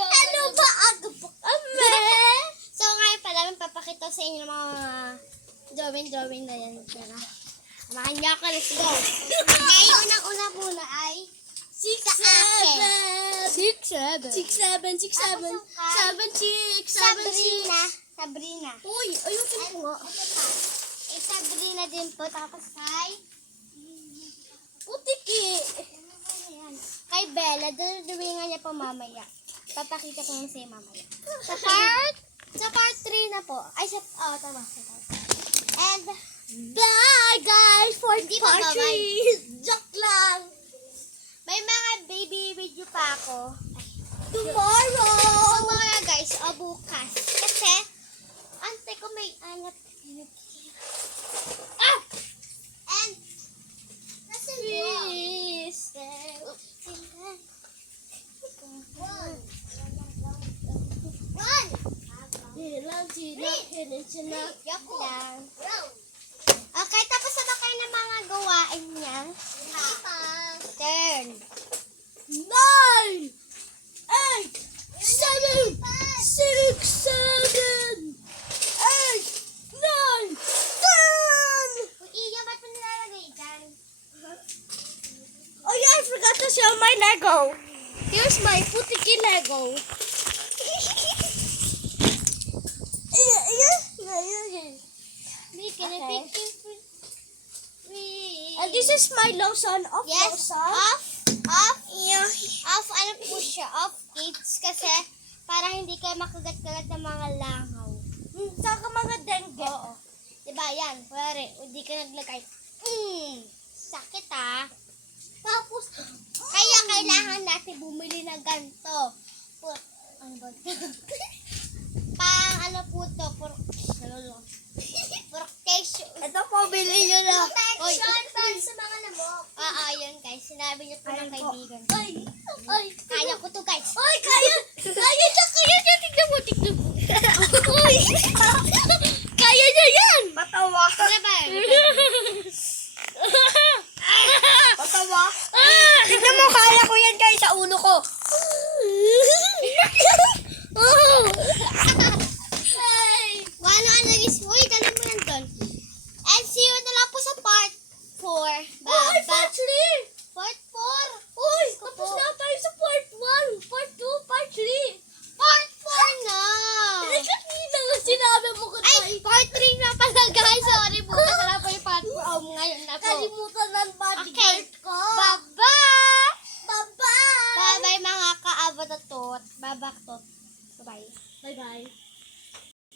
Ano ba ang ame? So ngayon pala, papakita sa inyo ng mga drawing na yan. Tara. Samahan niyo ako, let's go. Okay, unang-una muna ay 6, sa akin. 7, 6, 7, 6, 7, 7, 6, 7, 6. Sabrina. Uy, ayusin ko nga. Ito pa. Sabrina din po. Tapos kay Putiki. Ayan. Kay Bella, duduwingan niya po mamaya. Papakita ko yung sa'yo mamaya. Sa part 3 na po. Ay, tama. And, Bye guys for Hindi pa part bye-bye. 3. Joke lang. may mga baby video pa ako. Tomorrow. So, mga guys, bukas. Kasi, ante ko may anak. And, nasa Please. Silang. Joke lang. Okay, tapos na ba kayo ng mga gawain niya? Turn. 9, 8, 7, 6, 7, 8, 9, 10. Uy, Iya, ba't mo nilalagay dyan? Oh yeah, I forgot to show my Lego. Here's my putiki Lego. We can Okay. pick you. And this is my lotion of Yes, lotion. off, ano po siya, off kids, kasi para hindi kayo makagat-kagat ng mga langaw. Saka mga dengue. Oo. Diba, yan, kuwari, hindi ka naglagay. Sakit Tapos, kaya kailangan natin bumili ng ganito. Ano ba? ano po to? Protection. Ito po, bilhin nyo na. Protection para sa mga lamok. Yun guys. Sinabi niyo po ng kaibigan. Ay, Kaya ko to guys. ay, kaya niya, tignan mo. Uy, kaya niya yan. Patawa. Ano ba? Patawa. Tignan mo, kaya ko yan guys sa ulo ko. Uy, dali mo yan doon. And see you na lang po sa part 4. Uy, part 3. Part 4. Uy, tapos na tayo sa part 1, part 2, part 3. Part 4 na. Kanina nga sinabi mo ko tayo. Ay, part 3 na pala guys. Sorry po. Kasala pa yung part 4. Ngayon na po. Kalimutan ng bodyguard ko. Bye-bye. Bye-bye. Bye-bye mga ka-abatatot. Babaktot. Bye-bye. Bye-bye.